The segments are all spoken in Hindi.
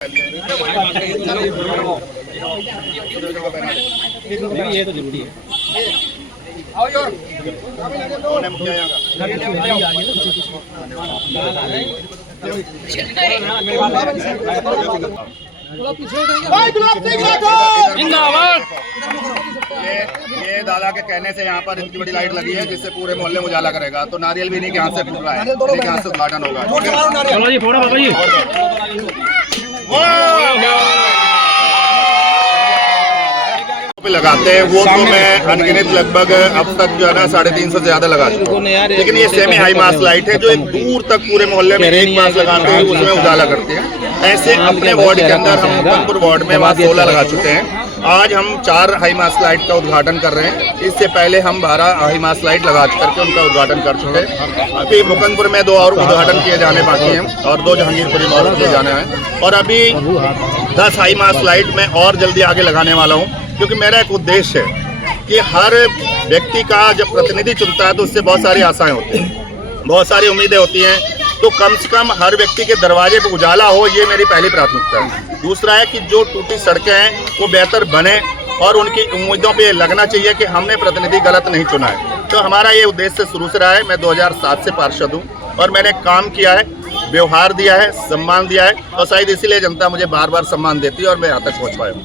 ये तो जरूरी है। ये दादा के कहने से यहाँ पर इतनी बड़ी लाइट लगी है जिससे पूरे मोहल्ले में उजाला करेगा। तो नारियल भी नहीं के हाथ से फूट रहा है, इन्हीं के हाथ से उद्घाटन होगा। चलो जी, फोड़ो बाबा जी। लगाते हैं वो तो मैं अनगिनत लगभग अब तक जो है ना 350 से ज्यादा लगा चुका हूँ। लेकिन ये सेमी हाई मास लाइट है जो एक दूर तक पूरे मोहल्ले में एक मास लगाते हैं, उसमें उजाला करते हैं। ऐसे अपने वार्ड के अंदर हम मुकनपुर वार्ड में वहाँ 16 लगा चुके हैं। आज हम 4 हाई मास लाइट का उद्घाटन कर रहे हैं। इससे पहले हम 12 हाई मास लाइट लगा करके उनका उद्घाटन कर चुके हैं। अभी मुकनपुर में 2 और उद्घाटन किए जाने बाकी हैं और 2 जहांगीरपुरी में किए जाने हैं। और अभी 10 हाई मास लाइट में और जल्दी आगे लगाने वाला हूँ, क्योंकि मेरा एक उद्देश्य है कि हर व्यक्ति का जब प्रतिनिधि चुनता है तो उससे बहुत सारी आशाएं होती हैं, बहुत सारी उम्मीदें होती हैं। तो कम से कम हर व्यक्ति के दरवाजे पर उजाला हो, ये मेरी पहली प्राथमिकता है। दूसरा है कि जो टूटी सड़कें हैं वो बेहतर बने और उनकी उम्मीदों पे लगना चाहिए कि हमने प्रतिनिधि गलत नहीं चुना है। तो हमारा ये उद्देश्य शुरू से रहा है। मैं 2007 से पार्षद हूँ और मैंने काम किया है, व्यवहार दिया है, सम्मान दिया है और शायद इसीलिए जनता मुझे बार बार सम्मान देती है और मैं यहाँ तक पहुँच पाया हूँ।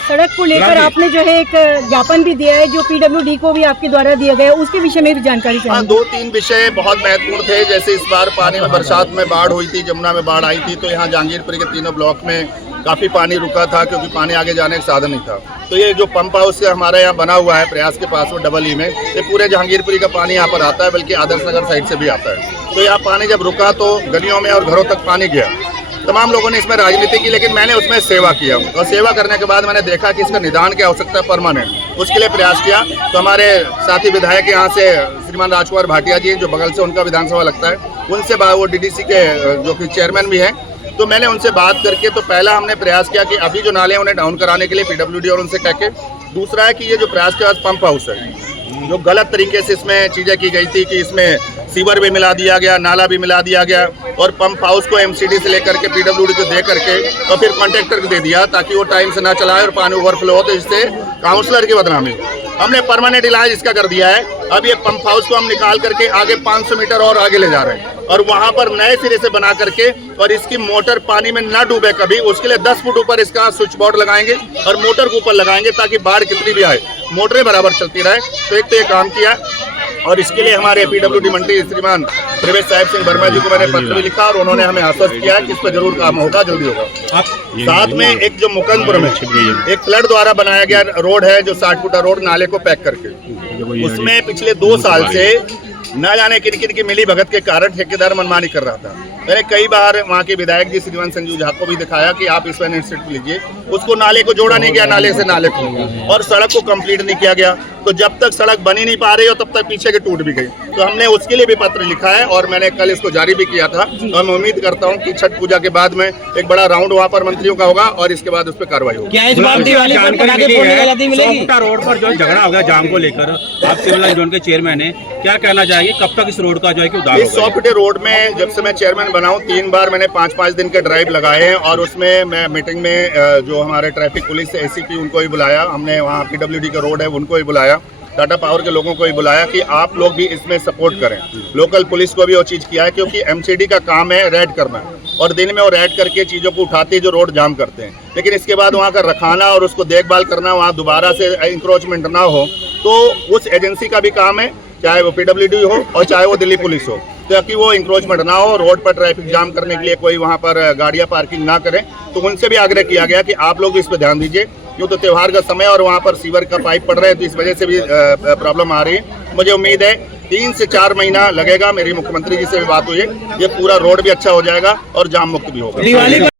सड़क को लेकर आपने जो है एक ज्ञापन भी दिया है जो PWD को भी आपके द्वारा दिया गया, उसके विषय में भी जानकारी चाहिए। हाँ, 2-3 विषय बहुत महत्वपूर्ण थे। जैसे इस बार पानी में बरसात में बाढ़ हुई थी, जमुना में बाढ़ आई थी, तो यहाँ जहांगीरपुरी के तीनों ब्लॉक में काफ़ी पानी रुका था क्योंकि पानी आगे जाने का साधन नहीं था। तो ये जो पंप हाउस हमारे यहाँ बना हुआ है प्रयास के पास, वो डबल ई में, ये पूरे जहांगीरपुरी का पानी यहाँ पर आता है, बल्कि आदर्श नगर साइड से भी आता है। तो यहाँ पानी जब रुका तो गलियों में और घरों तक पानी गया। तमाम लोगों ने इसमें राजनीति की, लेकिन मैंने उसमें सेवा किया और सेवा करने के बाद मैंने देखा कि इसका निदान की आवश्यकता है परमानेंट, उसके लिए प्रयास किया। तो हमारे साथी विधायक यहाँ से श्रीमान राजकुमार भाटिया जी, जो बगल से उनका विधानसभा लगता है, उनसे वो DDC के जो कि चेयरमैन भी हैं, तो मैंने उनसे बात करके तो पहला हमने प्रयास किया कि अभी जो नाले हैं उन्हें डाउन कराने के लिए PWD और उनसे कह के। दूसरा है कि ये जो प्रयास के बाद पंप हाउस है, जो गलत तरीके से इसमें चीज़ें की गई थी कि इसमें सीवर भी मिला दिया गया, नाला भी मिला दिया गया और पंप हाउस को MCD से लेकर के PWD को दे करके और फिर कॉन्ट्रैक्टर को दे दिया ताकि वो टाइम से ना चलाए और पानी ओवरफ्लो हो, तो इससे काउंसलर की बदनामी। हमने परमानेंट इलाज इसका कर दिया है। अब ये पंप हाउस को हम निकाल करके आगे 500 मीटर और आगे ले जा रहे हैं और वहाँ पर नए सिरे से बना करके और इसकी मोटर पानी में ना डूबे कभी, उसके लिए 10 फुट ऊपर इसका स्विच बोर्ड लगाएंगे और मोटर को ऊपर लगाएंगे ताकि बाढ़ कितनी भी आए मोटरें बराबर चलती रहे। तो एक तो ये काम किया और इसके लिए हमारे PWD मंत्री श्रीमान प्रवेश साहिब सिंह वर्मा जी को मैंने पत्र भी लिखा और उन्होंने हमें आश्वस्त किया है कि इस पर जरूर काम होगा, जल्दी होगा। साथ में एक जो मुकनपुर में एक फ्लड द्वारा बनाया गया रोड है, जो 60 फुटा रोड नाले को पैक करके, उसमें पिछले 2 साल से न जाने किन किन की मिली भगत के कारण ठेकेदार मनमानी कर रहा था। मैंने कई बार वहाँ के विधायक जी श्रीमान संजीव झा को भी दिखाया कि आप इस पर इंस्टीट्यूट लीजिए। उसको नाले को जोड़ा नहीं गया, नाले से नाले को, और सड़क को कंप्लीट नहीं किया गया। तो जब तक सड़क बनी नहीं पा रही हो तब तक पीछे के टूट भी गई। तो हमने उसके लिए भी पत्र लिखा है और मैंने कल इसको जारी भी किया था और मैं उम्मीद करता हूँ कि छठ पूजा के बाद में एक बड़ा राउंड वहाँ पर मंत्रियों का होगा और इसके बाद उस पर कार्रवाई होगी। क्या इस बार दिवाली पर पटाखे फोड़ने की आज़ादी मिलेगी? रोड पर जो झगड़ा हो गया जाम को लेकर, आप सिविल लाइन जोन के चेयरमैन है, क्या कहना चाहेंगे कब तक इस रोड का जो है कि उद्धार? इस 100 फीटे रोड में जब से मैं चेयरमैन बना हूँ 3 बार मैंने 5-5 दिन के ड्राइव लगाए हैं और उसमें मैं मीटिंग में जो हमारे ट्रैफिक पुलिस ACP उनको ही बुलाया, हमने वहाँ PWD का रोड है उनको ही बुलाया, टाटा पावर के लोगों को ही बुलाया कि आप लोग भी इसमें सपोर्ट करें। लोकल पुलिस को भी वो चीज़ किया है क्योंकि MCD का काम है रेड करना और दिन में वो रेड करके चीज़ों को उठाते हैं जो रोड जाम करते हैं। लेकिन इसके बाद वहाँ का रखाना और उसको देखभाल करना, वहाँ दोबारा से इंक्रोचमेंट ना हो, तो उस एजेंसी का भी काम है, चाहे वो PWD हो और चाहे वो दिल्ली पुलिस हो, ताकि वो इंक्रोचमेंट ना हो, रोड पर ट्रैफिक जाम करने के लिए कोई वहाँ पर गाड़ियाँ पार्किंग ना करें। तो उनसे भी आग्रह किया गया कि आप लोग इस पर ध्यान दीजिए, क्यों तो त्यौहार का समय और वहाँ पर सीवर का पाइप पड़ रहे हैं, तो इस वजह से भी प्रॉब्लम आ रही है। मुझे उम्मीद है 3 से 4 महीना लगेगा, मेरी मुख्यमंत्री जी से भी बात हुई है, ये पूरा रोड भी अच्छा हो जाएगा और जाम मुक्त भी होगा।